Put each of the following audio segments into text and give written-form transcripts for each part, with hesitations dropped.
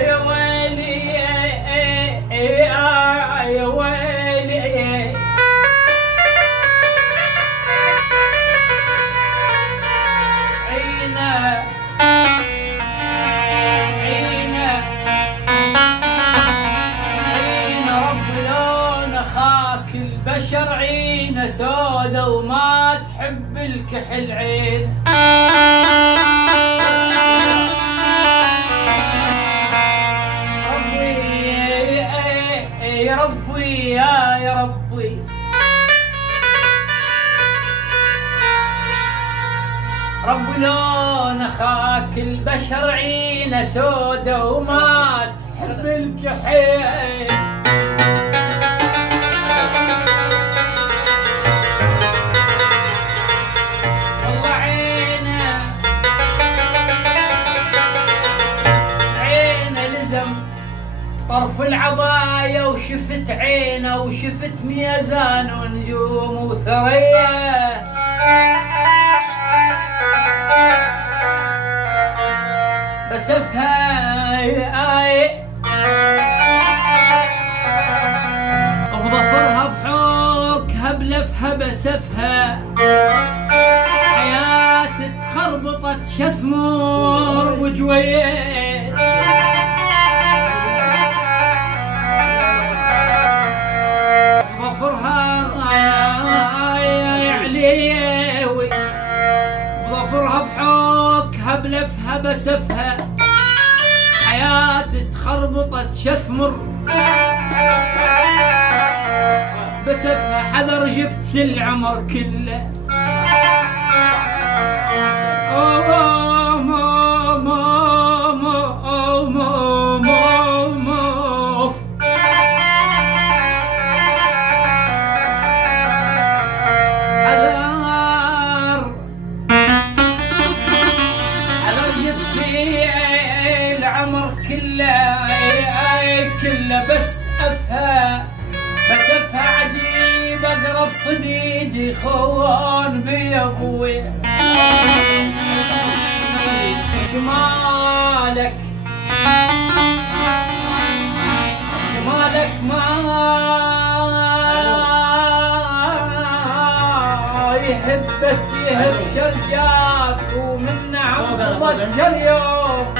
يا ويلي يا ويلي عينا عينا عينا رب لون اخاك البشر عينا سودا وما تحب الكحل عين يا ربي يا ربي رب لون اخاك البشر عينه سودا وما تحب الكحيل والله عينه لزم طرف العباية وشفت عينه وشفت ميزان ونجوم وثريا بسفها بظفرها بحوكها بلفها بسفها حياتي تخربطت شسمور وجويت عليوي بظفرها بحوكها بلفها بسفها حياتي تخربطت شثمر بسفها حذر جبت العمر كله كله بس افها عجيب اقرب صديقي خوان بي ابوي شمالك ما يحب بس يهب شرجاك ومن عبضك اليوم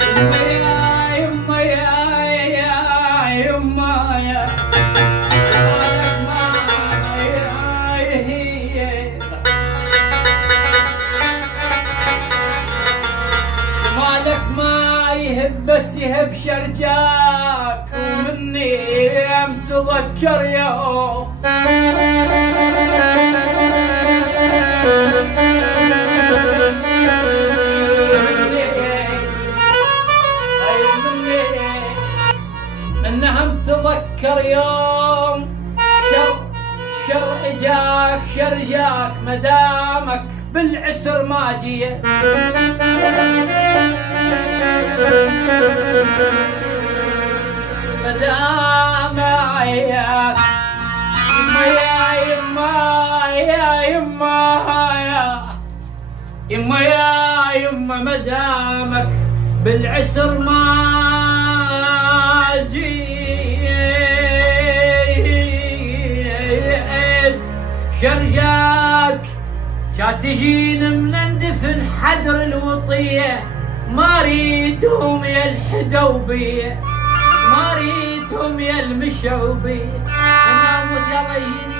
يا يما يا يما يا شمالك ما يهب بس يهب شرجاك ومني متذكر يوم انها متذكر يوم شر اجاك شر جاك مدامك بالعسر ما جيت مدام عياك يما مدامك بالعسر ما جيت شرجاك تجين من اندفن حدر الوطيه ما ريتهم يا الحدوبيه ما ريتهم يا المشعوبيه انا اموت يلا يجيني